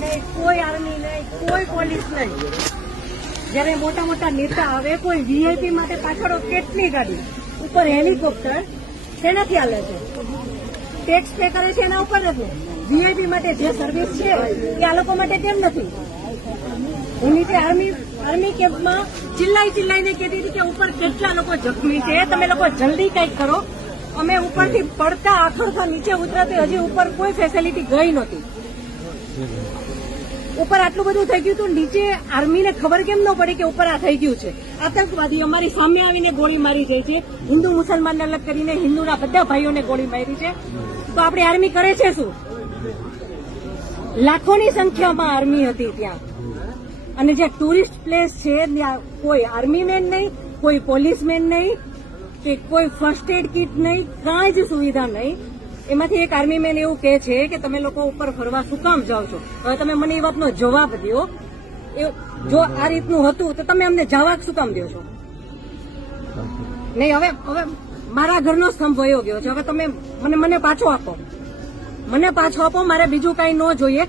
નહીં, કોઈ આર્મી નહીં, કોઈ પોલીસ નહીં. જયારે મોટા મોટા નેતા આવે, કોઈ વીઆઈપી માટે પાછળ કેટલી ગાડી, ઉપર હેલિકોપ્ટર શેનાથી હાલે છે? ટેક્સ પે કરે છે એના ઉપર નથી. વીઆઈપી માટે જે સર્વિસ છે એ આ લોકો માટે કેમ નથી? હું નીચે આર્મી કેમ્પમાં ચિલ્લાઈને કહેતી હતી કે ઉપર કેટલા લોકો જખમી છે, તમે લોકો જલ્દી કંઈક કરો. અમે ઉપરથી પડતા આખડતા નીચે ઉતરાતી હજી ઉપર કોઈ ફેસિલિટી ગઈ નહોતી. ઉપર આટલું બધું થઈ ગયું હતું, નીચે આર્મીને ખબર કેમ ન પડી કે ઉપર આ થઈ ગયું છે? આતંકવાદી અમારી સામે આવીને ગોળી મારી જાય છે. હિન્દુ મુસલમાનને અલગ કરીને હિન્દુના બધા ભાઈઓને ગોળી મારી છે. તો આપણી આર્મી કરે છે શું? લાખોની સંખ્યામાં આર્મી હતી ત્યાં, અને જે ટુરિસ્ટ પ્લેસ છે ત્યાં કોઈ આર્મીમેન નહીં, કોઈ પોલીસમેન નહીં, કે કોઈ ફર્સ્ટ એડ કિટ નહીં, કાંઈ જ સુવિધા નહીં. એમાંથી એક આર્મી મેન એવું કહે છે કે તમે લોકો ઉપર ફરવા શું કામ જાઓ છો? હવે તમે મને એ વાતનો જવાબ દો. જો આ રીતનું હતું તો તમે અમને જવા શું કામ દો છો? નહીં, હવે મારા ઘરનો સ્તંભ વયો ગયો છે. હવે તમે મને પાછો આપો, મારે બીજું કઈ ન જોઈએ.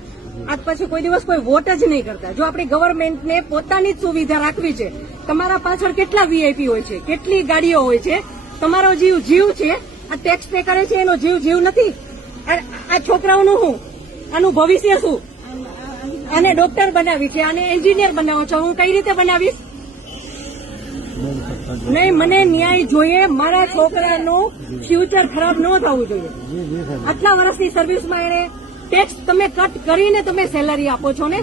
આજ પછી કોઈ દિવસ કોઈ વોટ જ નહીં કરતા. જો આપણી ગવર્મેન્ટને પોતાની જ સુવિધા રાખવી છે, તમારા પાછળ કેટલા વીઆઈપી હોય છે, કેટલી ગાડીઓ હોય છે, તમારો જીવ છે. આ ટેક્સ પે કરે છે એનો જીવ નથી. આ છોકરાઓનું શું? આનું ભવિષ્ય શું? આને ડોક્ટર બનાવી છે, આને એન્જિનિયર બનાવો છો, હું કઈ રીતે બનાવીશ? નહીં, મને ન્યાય જોઈએ. મારા છોકરાનું ફ્યુચર ખરાબ ન થવું જોઈએ. આટલા વર્ષની સર્વિસમાં એને ટેક્સ તમે કટ કરીને તમે સેલરી આપો છો ને,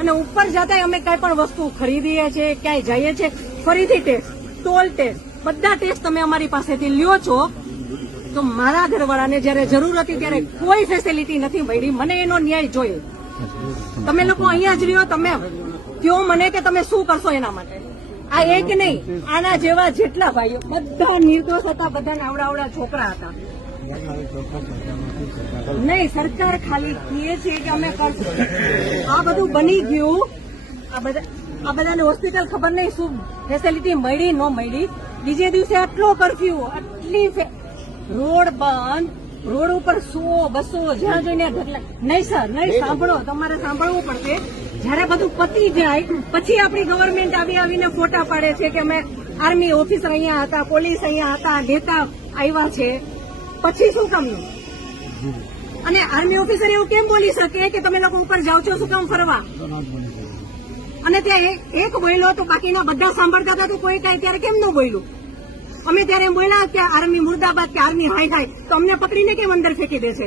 અને ઉપર જતા અમે કઈ પણ વસ્તુ ખરીદીએ છીએ, ક્યાંય જઈએ છીએ, ફરીથી ટેક્સ, ટોલ ટેક્સ, બધા ટેક્સ તમે અમારી પાસેથી લ્યો છો. તો મારા ઘરવાળાને જયારે જરૂર હતી ત્યારે કોઈ ફેસિલિટી નથી મળી. મને એનો ન્યાય જોઈએ. તમે લોકો અહીંયા જ રહ્યો, તમે કહો મને કે તમે શું કરશો એના માટે. આ એક નહીં, આના જેવા જેટલા ભાઈઓ બધા નિર્દોષ હતા, બધાને આવડા છોકરા હતા. નહીં, સરકાર ખાલી કહે છે કે અમે કરશું. આ બધું બની ગયું. આ બધાને હોસ્પિટલ ખબર નહીં શું ફેસિલિટી મળી ન મળી. બીજે દિવસે આટલો કરફ્યુ, આટલી રોડ બંધ, રોડ ઉપર 100-200 જ્યાં જોઈને નહીં સર, નહીં. સાંભળો, તમારે સાંભળવું પડશે. જયારે બધું પતી જાય પછી આપણી ગવર્મેન્ટ આવીને ફોટા પાડે છે કે અમે આર્મી ઓફિસર અહીંયા હતા, પોલીસ અહીંયા હતા, નેતા આવ્યા છે. પછી શું કામનું? અને આર્મી ઓફિસર એવું કેમ બોલી શકે કે તમે લોકો ઉપર જાઓ છો શું કામ ફરવા? અને ત્યાં એક બોલ્યો તો બાકીના બધા સાંભળતા હતા, તો કોઈ કાંઈ ત્યારે કેમ ન બોલ્યું? અમે ત્યારે એમ બોલ્યા કે આર્મી મુર્દાબાદ, કે આર્મી હાય હાય, તો અમને પકડીને કેમ અંદર ફેંકી દે છે?